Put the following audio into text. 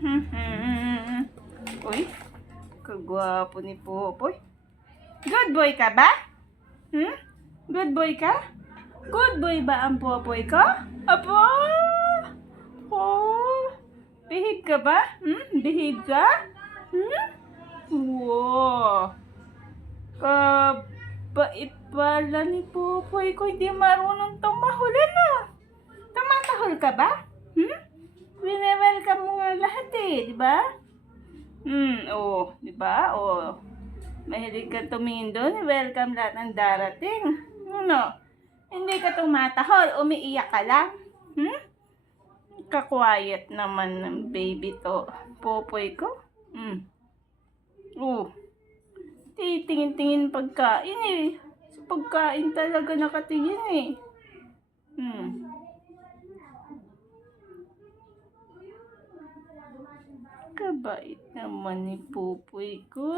Uy, kagwapo ni Popoy. Good boy ka ba? Good boy ka? Good boy ba ang Popoy ko? Apo! Oh, behave ka ba? Behave ka? Wow! Kabait pala ni Popoy ko. Hindi marunong tumahol na. Tumatahol ka ba? Wine-welcome mo nga lahat di ba? Di ba? Mahilig ka tumingin doon. Welcome lahat ng darating. Ano? Hindi ka tumatahol. Umiiyak ka lang. Ka-quiet naman ng baby to. Popoy ko. Titingin-tingin pagkain Sa pagkain talaga nakatingin Kabait naman ni Popoy ko